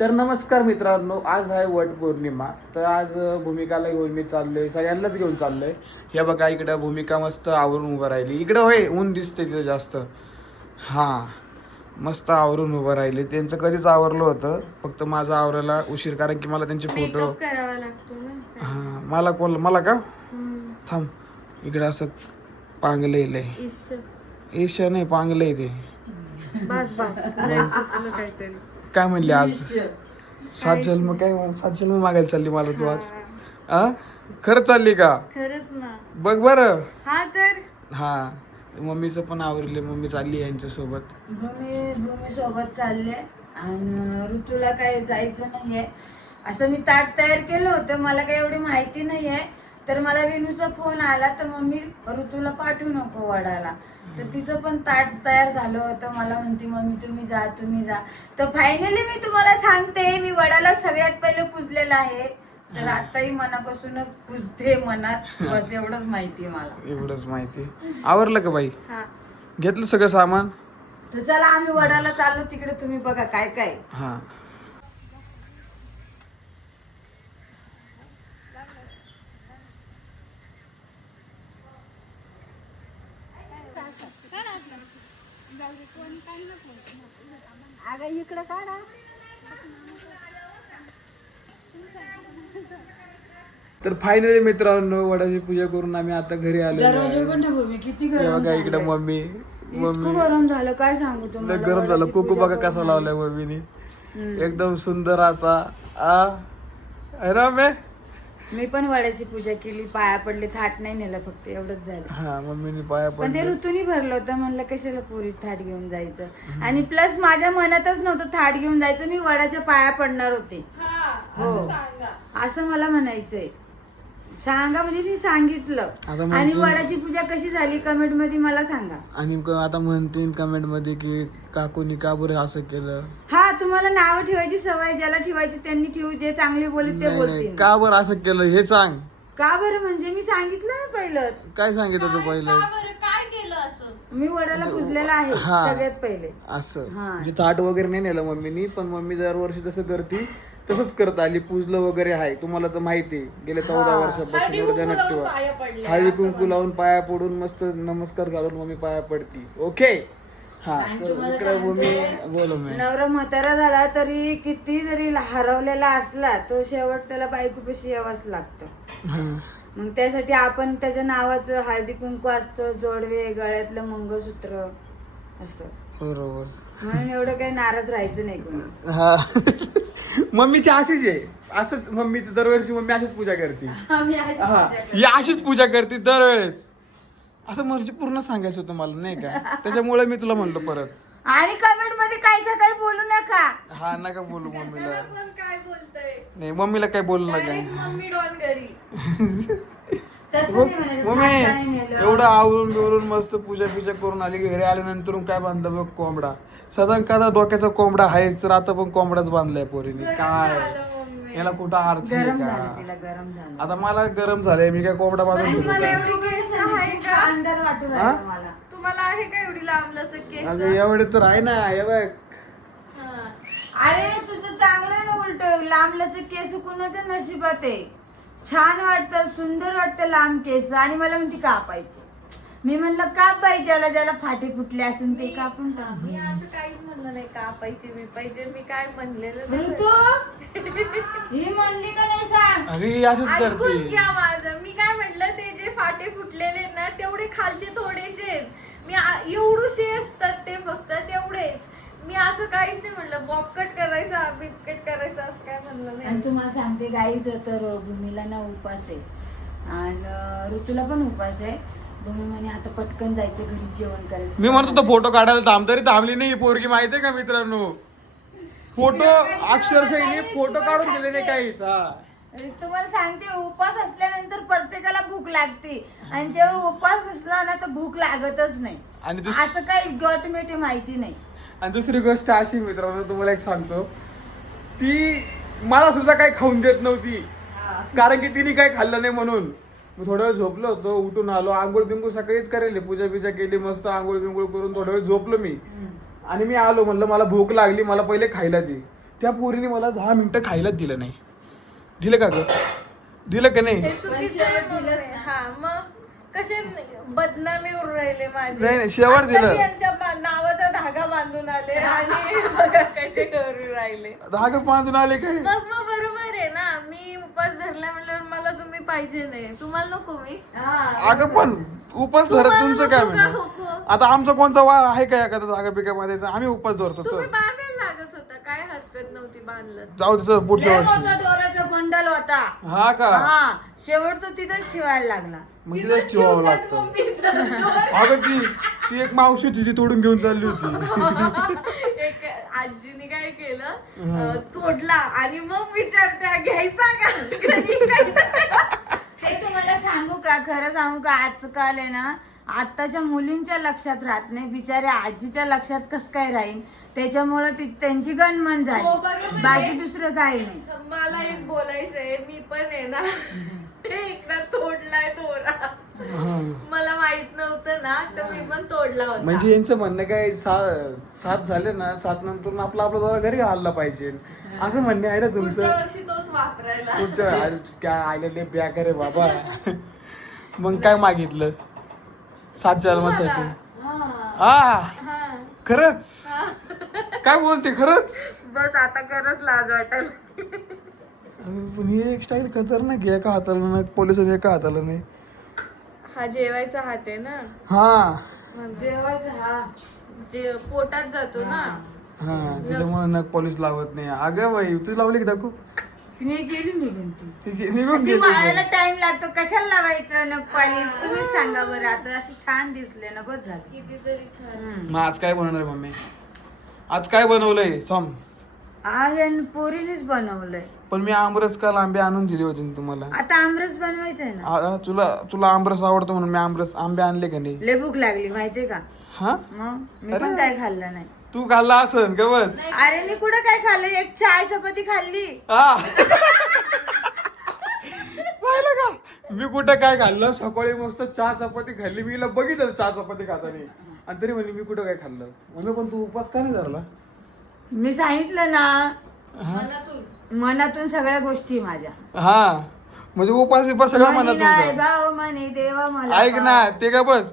तर नमस्कार मित्रांनो, आज आहे वटपौर्णिमा. तर आज भूमिकाला घेऊन मी चाललोय, सगळ्यांनाच घेऊन चाललोय. हे बघा इकडं भूमिका मस्त आवरून उभं राहिली. इकडं होय ऊन दिसते तिथं जास्त. हां, मस्त आवरून उभं राहिली. त्यांचं कधीच आवरलं होतं, फक्त माझं आवरायला उशीर, कारण की मला त्यांचे फोटो करावा लागतो ना. हां मला का थांब इकडं असं पांगलेलं ईशा नाही पांगलंय ते. बस बस काहीतरी काय म्हणले आज 7 जन्म काय 7 जन्म मागायला चालली मला तू आज? खरंच चालली का? खरंच ना. बघ बरं. हा तर हा मम्मीचं पण आवरले, मम्मी चालली यांच्या सोबत. भूमी सोबत चालले आणि ऋतूला काही जायचं नाहीये. असं मी ताट तयार केलं होतं, मला काही एवढी माहिती नाहीये. तर मला विनूचा फोन आला तर मम्मी ऋतूला पाठवू नको वडाला. तर तिचं पण ताट तयार झालं होतं. मला म्हणते मम्मी तुम्ही जा. तर फायनली मी तुम्हाला सांगते, मी वडाला सगळ्यात पहिले पुजलेलं आहे. तर आताही मनापासूनच पुजते मनात, बस एवढंच माहिती आहे मला. एवढंच माहिती. आवरलं का बाई? हा घेतलं सगळं सामान? तर चला आम्ही वडाला चाललो, तिकडे तुम्ही बघा काय काय. हा अगं इकडं काढा. तर फायनली मित्रांनो, वडाची पूजा करून आम्ही आता घरी आलो. दरवाजा उघड ना भूमी, किती गरम बघा इकडे झालंय. मम्मी इतकं गरम झालं काय सांगू लय तुम्हाला. गरम झालं. वडाची कोको पूजा बघा करून कसा आली. लावलाय मम्मीने. एकदम सुंदर असा आहे ना मे. मी पण वड्याची पूजा केली, पाया पडले, थाट नाही नेलं, फक्त एवढंच झालं. हा मम्मीने पाया पण ते पडले. ऋतूनी भरलं होतं, म्हणलं कशाला पुरी थाट घेऊन जायचं. आणि प्लस माझ्या मनातच नव्हतं थाट घेऊन जायचं, मी वडाच्या पाया पडणार होते. हो असं मला म्हणायचंय. सांगा म्हणजे मी सांगितलं. आता आणि म्हणतो- वडाची पूजा कशी झाली कमेंट मध्ये मला सांगा. आणि आता म्हणतील कमेंट मध्ये की काकूनी का बरं असं केलं. हा, तुम्हाला नाव ठेवायची सवय, ज्याला ठेवायची त्यांनी ठेवू, जे चांगले बोलत ते नाही, नाही, बोलतील. का बरं असं केलं हे सांग. का बरं म्हणजे मी सांगितलं ना पहिलंच, काय सांगितलं तू पहिलं? काय केलं असं? मी वडाला पुजलेला आहे हा. सगळ्यात पहिले. असं हा. म्हणजे ताट वगैरे नाही नेलं मम्मीनी, पण मम्मी दरवर्षी तसं करते, तसंच करत आली. पूजलं वगैरे आहे, तुम्हाला तर माहिती आहे. गेल्या 14 वर्षापासून एवढं ध्यानात ठेवा. हळदी कुंकू लावून पाया पडून मस्त नमस्कार घालून मम्मी पाया पडती. ओके. हा आणि तर तुम्हाला इकडे मम्मी सांगते, बोल मी. नवरा म्हातारा झाला तरी किती जरी हरवलेला असला, तो शेवट त्याला बायकोपाशी यावाच लागतं. हा. मग त्यासाठी आपण त्याच्या नावाचं हळदी कुंकू असतं, जोडवे, गळ्यातलं मंगळसूत्र असं. बरोबर. म्हणून एवढं काही नाराज राहायचं नाही कोणी. हा मम्मीची अशीच आहे. असंच मम्मीची दरवर्षी मम्मी अशीच पूजा करते. हा ही अशीच पूजा करते दरवेळेस. असं म्हणजे पूर्ण सांगायचं होतं मला, नाही का? त्याच्यामुळे मी तुला म्हणलो परत. आणि कमेंट मध्ये काहीच काही बोलू नका. हा नका बोलू मम्मीला. पण काय बोलतय? नाही मम्मीला काय बोलू नका. मम्मी डॉन घरी. तसं नाही म्हणायचं, थाट नाही मम्मी नेलं. एवढं आवरून बिवरून मस्त पूजा पूजा करून आली. घरी आल्यानंतर काय बांधलं बघ, कोंबडा. साधारण का डोक्याचा कोंबडा आहेच, तर आता पण कोंबडाच बांधलाय पोरीने. काय याला कुठं अर्थ आहे गरम का? झालं, तिला गरम झालं. आता मला गरम झालंय, मी काय कोंबडा बांधून ठेवू मला का? एवढी केस आहे का? अंधार वाटू राहिलं मला. तुम्हाला आहे का एवढी लांबलचक केस? अगं एवढे तर आहे ना, हे बघ. हा. अरे तुझं चांगलं आहे ना, उलट लांबल्याचं केस कुणाच्या नशिबात आहे. छान वाटतं, सुंदर वाटतं लांब केस. आणि मला म्हणती कापायची. मी म्हणलं काप बाई, ज्याला ज्याला फाटे फुटले असून ते कापून टाक. मी असं काहीच म्हणलं नाही कापायची बिपायची. मी काय म्हणलेलं नाही. ऋतू ही म्हणली का नाही सांग. अगं ही अशीच ऐकून करते. घ्या माझं. मी काय म्हटलं, ते जे फाटे फुटलेले आहेत ना, तेवढे खालचे थोडेसेच. मी एवढूशे असतात ते, फक्त तेवढेच. मी असं काहीच नाही म्हणलं बॉबकट करायचा बिबकट करायचा, असं काय म्हणलं आणि नाही. तुम्हाला सांगते गाईच तर भूमीला ना उपास आहे आणि ऋतूला पण उपास आहे. भूमी म्हणे आता पटकन जायचं घरी जेवण करायचं. मी म्हणतो तो फोटो काढायला थांब, तरी थांबली नाही ही पोरगी. माहितीये का मित्रांनो, फोटो अक्षरशः हिने फोटो काढून दिले नाही काहीच. हा तुम्हाला सांगते, उपास असल्यानंतर प्रत्येकाला भूक लागते आणि जेव्हा उपास असला ना तर भूक लागतच नाही. आणि असं काही गटमेटे माहिती नाही. आणि दुसरी गोष्ट अशी मित्रांनो, तुम्हाला एक सांगतो, ती मला सुद्धा काही खाऊन देत नव्हती, कारण की तिने काही खाल्लं नाही म्हणून. मी थोडा वेळ झोपलो होतो, उठून आलो, आंघोळ बिंगोळ सकाळीच करेल, पूजा बिजा केली, मस्त आंघोळ बिंगोळ करून थोडा वेळ झोपलो मी. आणि मी आलो, म्हणलं मला भूक लागली, मला पहिले खायला दे. त्या पोरीने मला 10 मिनिटं खायलाच दिलं नाही. दिलं का ग? दिलं का नाही? हे चुकीचं आहे मम्मी. हा मग कसे बदनामी उर राहिले माझे. नाही, शेवट आता दिलं. मी यांच्या नावाचा धागा बांधून आले आणि बघा कसे करू राहिले. धागा बांधून आले काय? मग बरोबर आहे ना, मी उपास धरला म्हणल्यावर मला तुम्ही पाहिजे नाही, तुम्हाला नको मी. अगं पण उपास धरत तुम्हाला तुमचं काय नको का म्हणणं? नको? आता आमचा कोणचा वार आहे का एखादा धागा बिगा मध्ये? आम्ही उपास धरतो. तुम्ही चल बांधायला लागत होता, काय हरकत नव्हती बांधलं. जाऊ दे चल पुढच्या लय वर्षी. मोठा दोऱ्याचा बंडल होता. हा का? हा शेवट तो तिथंच ठेवायला लागला. मग तिथेच ठेवावं लागतं. अगं ती एक मावशी होती जी तोडून घेऊन चालली होती. एक आजीने काय केलं, तोडला आणि मग विचारत्या घ्यायचा का घरी काय? ते तुम्हाला सांगू का, खरं सांगू का, आजकाल आहे ना आताच्या मुलींच्या लक्षात राहत नाही, बिचाऱ्या आजीच्या लक्षात कसं काय राहील. त्याच्यामुळे त्यांची गणमन हो, झाली, बरोबर बाकी आहे. दुसरं काही नाही. मला एक बोलायचंय, मी पण आहे ना एकदा तोडलाय दोरा. मला माहित नव्हतं ना, तर मी पण तोडला होता. म्हणजे यांचं म्हणणं काय, 7 झाले ना, 7 नंतर आपला आपला दोरा घरी आणला पाहिजे असं म्हणणे आहे ना पुढच्या तुमचं? वर्षी तोच वापरायला. पुढच्या काय आलेले ब्या करे बाबा. मग काय मागितलं 7 जन्मासाठी? हा हा. खरंच? काय बोलते खरंच? बस आता खरंच लाज वाटेल. पण ही एक स्टाईल खतरनाक आहे. एका हाताला नाही पोलिसांनी, एका हाताला नाही. हा जेवायचा हात आहे ना, हा म्हणजे जेवायचं हा जे पोटात जातो ना. हा त्याच्यामुळे नक पोलीस लावत नाही. अगं बाई तू लावली की दाखव. तिने गेली निघून ती. निघून ती गेली. वाळायला टाइम लागतो, कशाला लावायचं नख पालिश? तुम्हीच सांगा बरं. आता अशी छान दिसले ना, बस झाली. कितीतरी छान. मग आज काय बनवणार आहे मम्मी? आज काय बनवलंय सॉम? आज आणि पोरीनेच बनवलंय. पण मी आमरस काल आंबे आणून दिले होते ना तुम्हाला. आता आमरस बनवायचंय ना. तुला आमरस आवडतो म्हणून मी आंबे आणले का नाही? लय भूक लागली माहितीये का? हा मग मी अरे. पण काय खाल्लं नाही. तू खाल्ला असन का बस? अरे मी कुठं काय खाल्लं, एक चाय चपाती खाल्ली. हा पाहिलं का? मी कुठं काय खाल्लं? सकाळी मस्त चहा चपाती खाल्ली. मी हिला बघितलं चहा चपाती खाताना, आणि तरी म्हणली मी कुठं काय खाल्लं. मम्मी पण तू उपास का नाही धरला? मी सांगितलं ना, मनातून मनातून सगळ्या गोष्टी माझ्या. हा म्हणजे उपास सगळा मनी मनातून नाही कर. भाऊ म्हणे देवा मला ऐक ना, पाव. ते का बस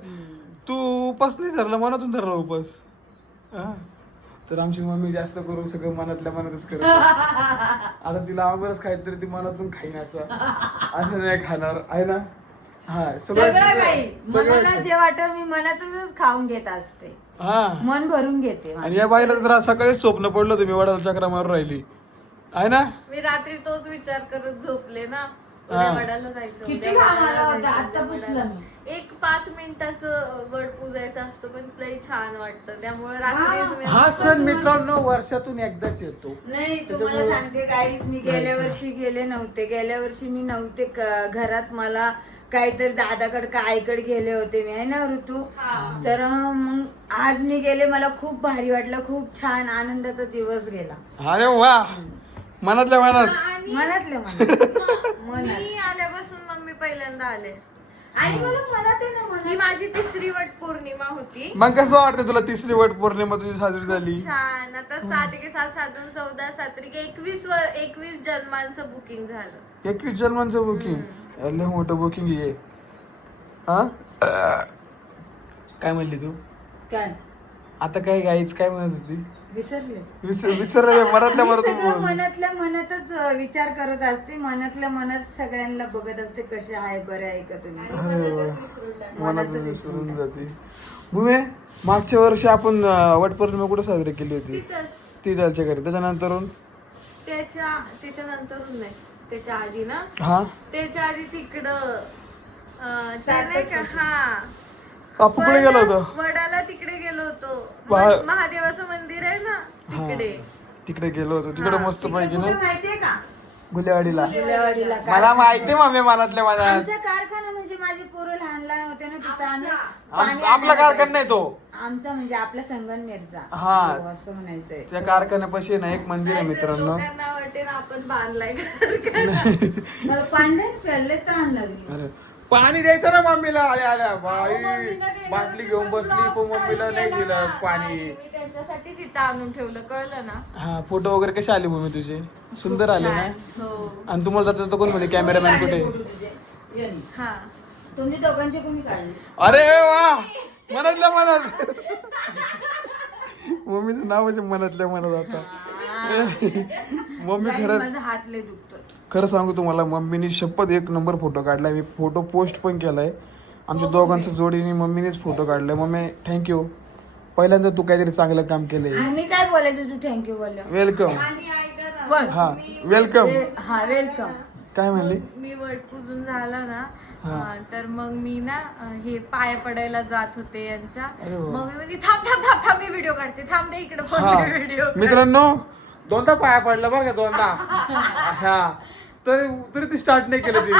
तू उपास नाही धरला, मनातून धरला उपास. हा. तर आमची मम्मी जास्त करून सगळं मनातल्या मनातच करत. आता तिला आंबरच खायचं तरी ती मनातून खाईन असं नाही खाणार आहे ना. हा सगळं काही सगळं मनाला काही. जे वाटत मी मनातूनच खाऊन घेत असते, हा मन भरून घेते. आणि या बाईला तर आज सकाळीच स्वप्न पडलं होतं मी वडाला चक्रा मारून राहिली आहे ना. मी रात्री तोच विचार करत झोपले ना, हा. उद्या वडाला जायचं, किती उद्या घाम वडाला आला होता, जायचं, आता उद्या पुसलं वडाला. मी. एक 5 मिनिटाचं वड पूजायचं असतो, पण लई छान वाटतं, त्यामुळे रात्रीच मी हा सण मित्रांनो वर्षातून एकदाच येतो. नाही तुम्हाला सांगते गाईज, मी गेल्या वर्षी गेल्या वर्षी मी नव्हते घरात. मला काहीतरी दादाकडे का आईकडे गेले होते मी, आहे ना ऋतू. तर मग आज मी गेले, मला खूप भारी वाटलं, खूप छान आनंदाचा दिवस गेला. अरे वा, मनातल्या मनात. आणि मनातल्या मनात. मी आल्यापासून मम्मी पहिल्यांदा आले, आणि मला मनात आहे ना, ही मनात. माझी 3री वट पौर्णिमा होती. मग कसं वाटतं तुला 3री वट पौर्णिमा तुझी साजरी झाली? छान. आता 7 × 7 = 7 × 2 = 14 7 × 21 जन्मांचं बुकिंग झालं. 21 जन्मांचं बुकिंग. लय मोठं बुकिंग आहे. हा काय म्हणली तू काय आता? काय गाईच काय म्हणत होती? विसरले. विसर मनातल्या मी मनात सगळं बोल. मनातल्या मनातच विचार करत असते, मनातल्या मनात सगळ्यांना बघत असते कसे आहे, बरे आहे का तुम्ही. मनातच विसरून टाकलं. मनातच विसरून जाते. भूमे, मागच्या वर्षी आपण वटपौर्णिमा कुठे साजरी केली होती? तिथंच. ती त्याच्या घरी. त्याच्यानंतर त्याच्यानंतरून नाही, त्याच्या आधी ना, हा त्याच्या आधी तिकडं ते नाही का, हा बापू कुठे गेलो होतो? वडाला तिकडे गेलो होतो. पहा- महादेवाचं मंदिर आहे ना तिकडे. तिकडे गेलो होतो. तिकडे मस्त पैकी कुठे ना माहितीये का? गुलेवाडीला. फुलेवाडीला मला माहिती मम्मी मनातल्या मनात. आमचा कारखाना म्हणजे माझे पोरं लहान लहान होते ना तिथं आम्ही पाणी आपला आणायला कारखाना नाही तो. जायचो. आमचा म्हणजे आपला संगमनेरचा. हा. हो, असं म्हणायचंय. त्या कारखान्यापाशी ना एक मंदिर आहे मित्रांनो. लोकांना वाटेल आपण बांधलाय. मला पांढरे फिरले तर आणलं. अरे पाणी द्यायचं ना मम्मीला आल्या आल्या बाई मम्मीला गेल्यावर बाटली घेऊन बसली पण vlog मम्मीला चालू नाही केला दिलं ना. पाणी. नाही, मी त्यांच्यासाठीच इथं आणून ठेवलं, कळलं ना. हा फोटो वगैरे कसे आले भूमी तुझे सुंदर आले ना. हो. आणि तुम्हाला जायचं तर कोण म्हणे कॅमेरामॅन कुठे? हा. तुम्ही दोघांचे कोणी काढले? अरे वा मनातल्या मनात मम्मीचं नाव म्हणजे मनातल्या मनात आता. मम्मी खरंच माझा हात लय दुखतो. खरं सांगू तुम्हाला मम्मीने शपथ एक नंबर फोटो काढलाय. मी फोटो पोस्ट पण केलाय. आमच्या दोघांचं जोडीने मम्मीनेच फोटो काढलाय. Mummy thank you. पहिल्यांदा तू काहीतरी चांगलं काम केलंय. आणि काय बोलायचं तू थँक्यू बोलल्या? वेलकम. आणि ऐका ना, बोल. हा मी- वेलकम. हा वेलकम. काय म्हणली? मी वट पूजून झाला ना, हा. तर मग मी ना हे पाया पडायला जात होते यांच्या. अरे वा. मग मी म्हणते थांब थांब थांब थांब, मी व्हिडिओ काढते, थांब दे इकडे हा फोन व्हिडिओ. मित्रांनो दोनदा पाया पडला बरं का दोनदा. हा तरी ती स्टार्ट नाही केलं तिने.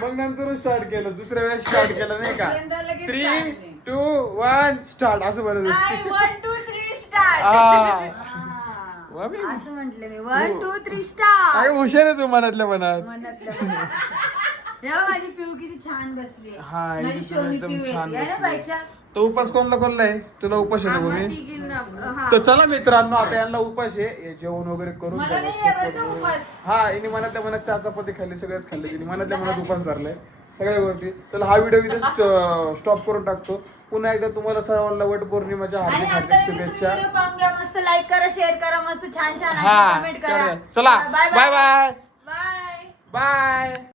मग नंतर स्टार्ट केलं. दुसऱ्या वेळेस स्टार्ट केलं नाही का. दुसऱ्यांदा लगेच 3, start नाही. 2, 1 स्टार्ट असं म्हणत नाही, होती. 1 2 3 स्टार्ट. वा बाई. असं म्हंटले मी 1 2 3 स्टार. काय हुशार आहे तू मनातल्या मनात. मनातल्या मनात. या माझी पिऊ किती छान बसली. हा, माझी एकदम शोनी एकदम पिऊ छान आहे ना बसली. बाईच्या. तो उपास कोणला आहे? तुला उपास आहे ना आम्हा भूमी? तिघींना, हा. तर चला मित्रांनो आता यांना उपास आहे. हे जेवण वगैरे करून मला घ्या नाही मस्त आहे बरं का पोट उपास. भरून. हा हिने मनातल्या मनात चहा चपाती खाल्ली सगळंच खाल्लं तिने मनातल्या मनात उपास धरलाय सगळ्या गोष्टी. चला हा व्हिडिओ इथे स्टॉप करून टाकतो. पुन्हा एकदा तुम्हाला सर्वांना वट पौर्णिमेच्या आणि हार्दिक आता हार्दिक तुम्ही शुभेच्छा. व्हिडिओ पाहून घ्या. मस्त लाईक करा, शेअर करा, मस्त छान छान हा कमेंट करा. चला bye bye bye bye. Bye.